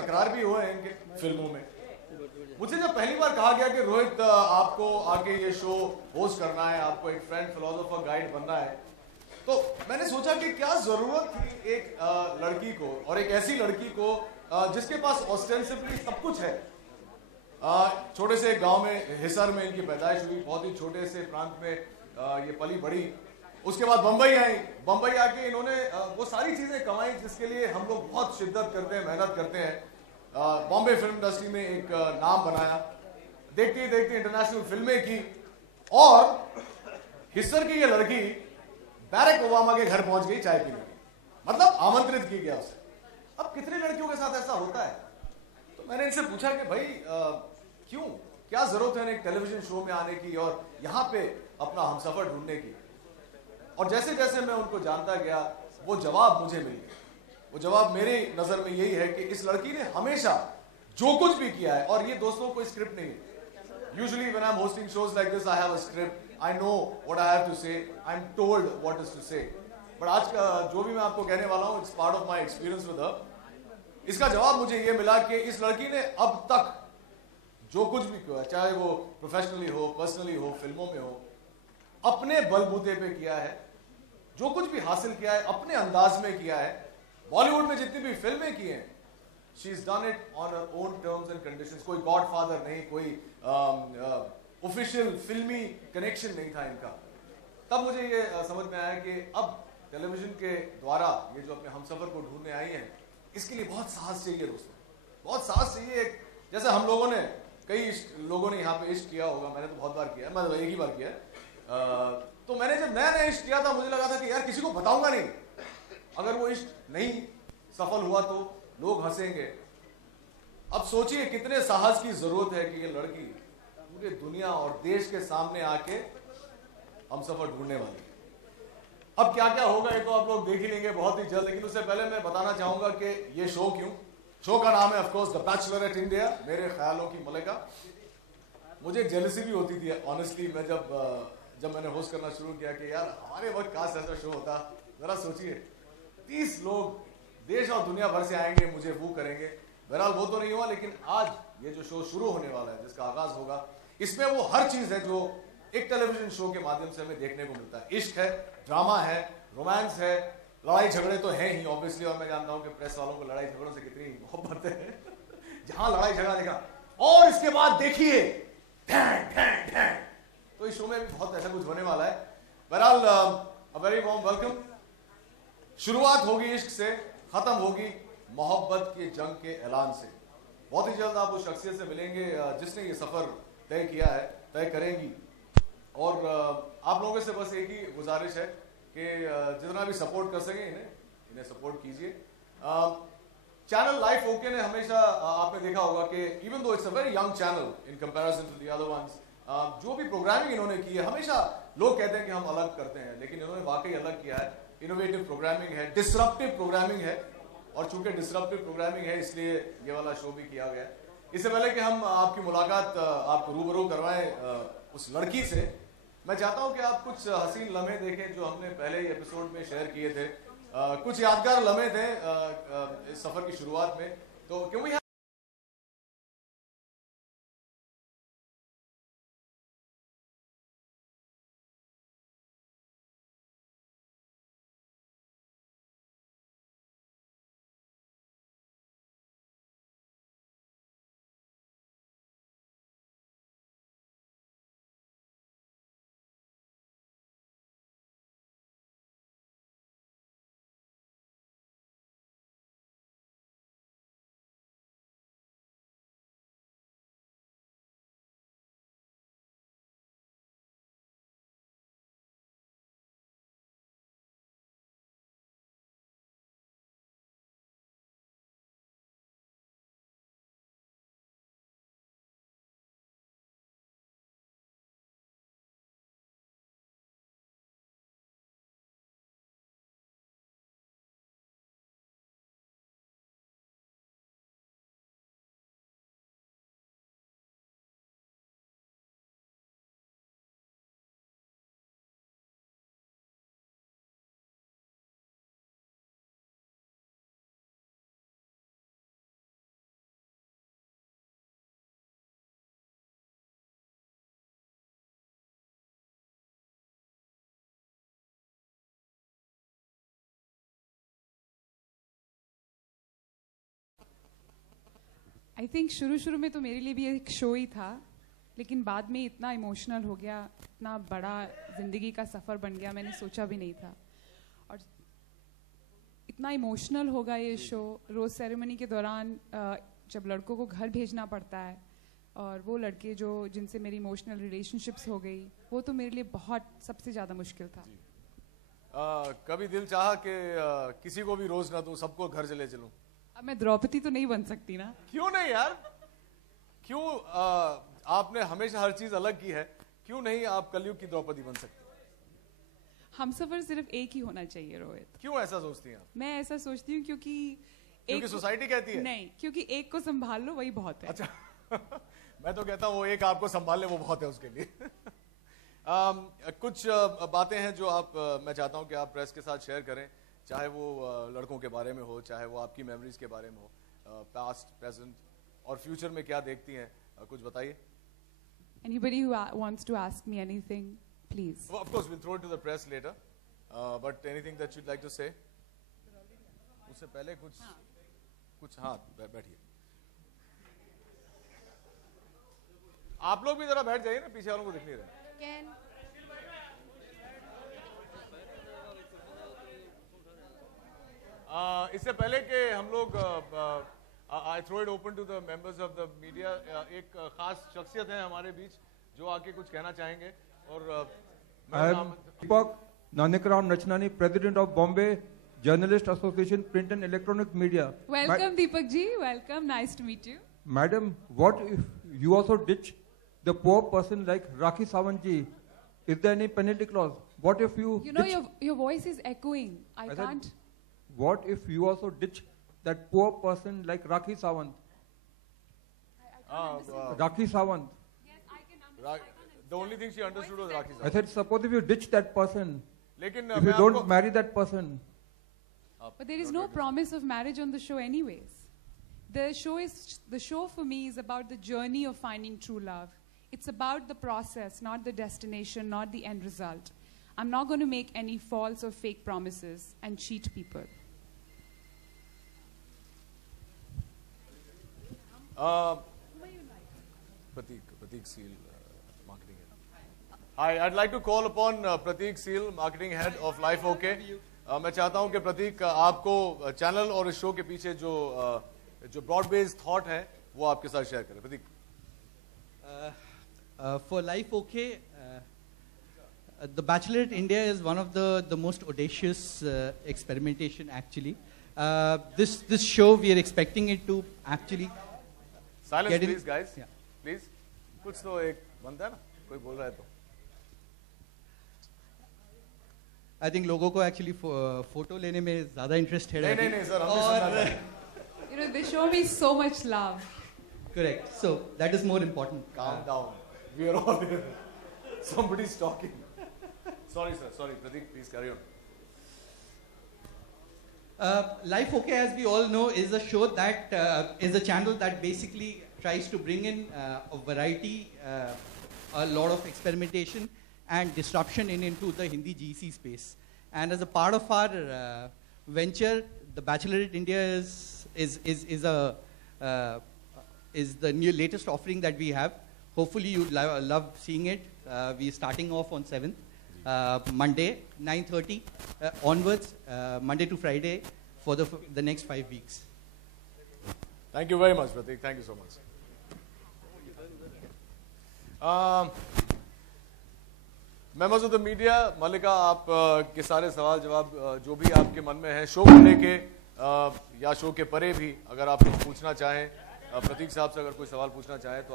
तकरार भी हुए हैं इनके फिल्मों में। मुझे जब पहली बार कहा गया कि रोहित आपको आके ये शो होस्ट करना है, आपको एक फ्रेंड फिलोसोफर गाइड बनना है, तो मैंने सोचा कि क्या जरूरत थी एक लड़की को, और एक ऐसी लड़की को जिसके पास ऑस्टेंसिबली सब कुछ है। छोटे से गांव में हिसार में इनकी पैदाइश हुई, बहुत ही छोटे से प्रांत में ये पली बड़ी। उसके बाद बंबई आई, बंबई आके इन्होंने वो सारी चीजें कमाई जिसके लिए हम लोग बहुत शिद्दत करते हैं, मेहनत करते हैं। बॉम्बे फिल्म इंडस्ट्री में एक नाम बनाया, देखते ही देखते इंटरनेशनल फिल्में की, और हिस्सर की ये लड़की बैरक ओबामा के घर पहुंच गई चाय पीने के, मतलब आमंत्रित की गया उसे। अब कितने लड़कियों के साथ ऐसा होता है? तो मैंने इनसे पूछा कि भाई क्यों, क्या जरूरत है एक टेलीविजन शो में आने की और यहाँ पे अपना हमसफर ढूंढने की? और जैसे जैसे मैं उनको जानता गया वो जवाब मुझे मिल गया। वो जवाब मेरी नजर में यही है कि इस लड़की ने हमेशा जो कुछ भी किया है, और ये दोस्तों कोई स्क्रिप्ट नहीं है। Usually when I'm hosting shows like this, I have a script. I know what I have to say. I'm told what is to say. But आज का जो भी मैं आपको कहने वाला हूँ, it's part of my experience with her. इसका जवाब मुझे ये मिला कि इस लड़की ने अब तक जो कुछ भी किया, चाहे वो प्रोफेशनली हो, पर्सनली हो, फिल्मों में हो, अपने बलबूते पे किया है। जो कुछ भी हासिल किया है अपने अंदाज में किया है। बॉलीवुड में जितनी भी फिल्में की हैं, she is done it on her own terms and conditions. कोई गॉडफादर नहीं, कोई ऑफिशियल फिल्मी कनेक्शन नहीं था इनका। तब मुझे ये समझ में आया कि अब टेलीविजन के द्वारा ये जो अपने हमसफर को ढूंढने आई हैं, इसके लिए बहुत साहस चाहिए दोस्तों, बहुत साहस चाहिए। जैसे हम लोगों ने, कई लोगों ने यहाँ पे इश्क किया होगा, मैंने तो बहुत बार किया है, मैं एक ही बार किया है। तो मैंने जब नया नया इश्क किया था, मुझे लगा था कि यार किसी को बताऊंगा नहीं, अगर वो इश्क नहीं सफल हुआ तो लोग हंसेंगे। अब सोचिए कितने साहस की जरूरत है कि ये लड़की पूरे दुनिया और देश के सामने आके हमसफर ढूंढने वाली है। अब क्या क्या होगा ये तो आप लोग देख ही लेंगे बहुत ही जल्द, लेकिन उससे पहले मैं बताना चाहूंगा कि ये शो क्यों। शो का नाम है of course the bachelor at India, मेरे ख्यालों की मलिका। मुझे जेलसी भी होती थी ऑनेस्टली, मैं जब मैंने होस्ट करना शुरू किया कि यार हमारे वक्त काश ऐसा शो होता। जरा सोचिए 30 लोग देश और दुनिया भर से आएंगे, मुझे वो करेंगे। बहरहाल वो तो नहीं हुआ, लेकिन आज ये जो शो शुरू होने वाला है, जिसका आगाज होगा, इसमें वो हर चीज है जो एक टेलीविजन शो के माध्यम से हमें देखने को मिलता है। इश्क है, ड्रामा है, रोमांस है, लड़ाई झगड़े तो हैं ही ऑब्वियसली, और मैं जानता हूं कि प्रेस वालों को लड़ाई झगड़ों से कितनी मोहब्बत है। जहां लड़ाई झगड़ा देखा, और इसके बाद देखिए तो इस शो में भी बहुत ऐसा कुछ होने वाला है। बहरहाल अ वेरी वार्म वेलकम। शुरुआत होगी इश्क से, खत्म होगी मोहब्बत के जंग के ऐलान से। बहुत ही जल्द आप उस शख्सियत से मिलेंगे जिसने ये सफर तय किया है, तय करेंगी। और आप लोगों से बस एक ही गुजारिश है कि जितना भी सपोर्ट कर सकें इन्हें सपोर्ट कीजिए। चैनल लाइफ ओके ने हमेशा आपने देखा होगा कि even though it's a very young channel in comparison to the other ones, जो भी प्रोग्रामिंग इन्होंने की है, हमेशा लोग कहते हैं कि हम अलग करते हैं, लेकिन इन्होंने वाकई अलग किया है। इनोवेटिव प्रोग्रामिंग है, डिसरप्टिव प्रोग्रामिंग है, और चूंकि डिसरप्टिव प्रोग्रामिंग है इसलिए ये वाला शो भी किया गया है। इससे पहले कि हम आपकी मुलाकात आपको रूबरू करवाएं उस लड़की से, मैं चाहता हूं कि आप कुछ हसीन लम्हे देखें जो हमने पहले ही एपिसोड में शेयर किए थे। कुछ यादगार लम्हे थे इस सफर की शुरुआत में, तो क्योंकि आई थिंक शुरू में तो मेरे लिए भी एक शो ही था, लेकिन बाद में इतना इमोशनल हो गया, इतना बड़ा ज़िंदगी का सफ़र बन गया, मैंने सोचा भी नहीं था। और इतना इमोशनल होगा ये शो। रोज़ सेरेमनी के दौरान जब लड़कों को घर भेजना पड़ता है, और वो लड़के जो जिनसे मेरी इमोशनल रिलेशनशिप्स हो गई, वो तो मेरे लिए बहुत सबसे ज़्यादा मुश्किल था। कभी दिल चाहा कि किसी को भी रोज ना दूं, सबको घर चले चलूं? अब मैं द्रौपदी तो नहीं बन सकती ना। क्यों नहीं यार, क्यों? आपने हमेशा हर चीज अलग की है, क्यों नहीं आप कलयुग की द्रौपदी बन सकती? हमसफर सिर्फ एक ही होना चाहिए रोहित। क्यों ऐसा सोचती हैं आप? मैं ऐसा सोचती हूँ क्योंकि सोसाइटी कहती है नहीं, क्योंकि एक को संभाल लो वही बहुत है। अच्छा मैं तो कहता हूँ वो एक आपको संभाल ले वो बहुत है उसके लिए। कुछ बातें हैं जो आप मैं चाहता हूँ कि आप प्रेस के साथ शेयर करें, चाहे वो लड़कों के बारे में हो, चाहे वो आपकी मेमोरीज के बारे में हो, पास्ट, प्रेजेंट और फ्यूचर में क्या देखती हैं, कुछ बताइए। Anybody who wants to ask me anything, please. Well, of course, we'll throw it to the press later. But anything that you'd like to say? उससे पहले कुछ हाँ बैठिए। आप लोग भी जरा बैठ जाइए ना, पीछे वालों को दिख नहीं रहा। इससे पहले कि हम लोग I throw it open to the members of the media, एक खास शख्सियत है हमारे बीच जो आके कुछ कहना चाहेंगे। और Deepak Nanakram Nachnani, president of Bombay journalist association, print and electronic media. Welcome Deepak ji, welcome, nice to meet you. Madam, what if you also ditch the poor person like Rakhi Sawant ji? Is there any penalty clause? What if you? You know your voice is echoing. I can't. What if you also ditch that poor person like Rakhi Sawant? Rakhi Sawant. Yes, I can understand. The only thing she understood was Rakhi Sawant. I said, suppose if you ditch that person, लेकिन if you don't marry that person. But there is no promise of marriage on the show anyways. The show for me is about the journey of finding true love. It's about the process, not the destination, not the end result. I'm not going to make any false or fake promises and cheat people. Prateek Seal, marketing head. Hi, I'd like to call upon Prateek Seal, marketing head of Life OK. मैं चाहता हूं कि प्रतीक आपको channel और इस show के पीछे जो ब्रॉड बेस्ड थॉट है वो आपके साथ शेयर करें। प्रतीक। For Life OK, the Bachelorette India is one of the most audacious experimentation actually. This show we are expecting it to actually. Silence please guys. Yeah. Please. कुछ तो एक बनता है ना, कोई बोल रहा है तो। I think लोगों को actually फोटो लेने में ज़्यादा इंटरेस्ट है। नहीं सर, हमने सुना है। You know, they show me so much love. Correct. So that is more important. Calm down. We are all here. Somebody's talking. Sorry sir. Sorry, Prateek. Please carry on. Life OK, as we all know, is a show that is a channel that basically tries to bring in a variety, a lot of experimentation and disruption into the Hindi GC space. And as a part of our venture, the Bachelorette India is the new latest offering that we have. Hopefully you love seeing it. We are starting off on 7th, Monday, 9:30 onwards, Monday to Friday for the next 5 weeks. Thank you very much, Prateek. Thank you so much. Members of the media, मल्लिका, आप के सारे सवाल जवाब जो भी आपके मन में है शो को लेके या शो के परे भी अगर आप कुछ पूछना चाहें, प्रतीक साहब से अगर कोई सवाल पूछना चाहें तो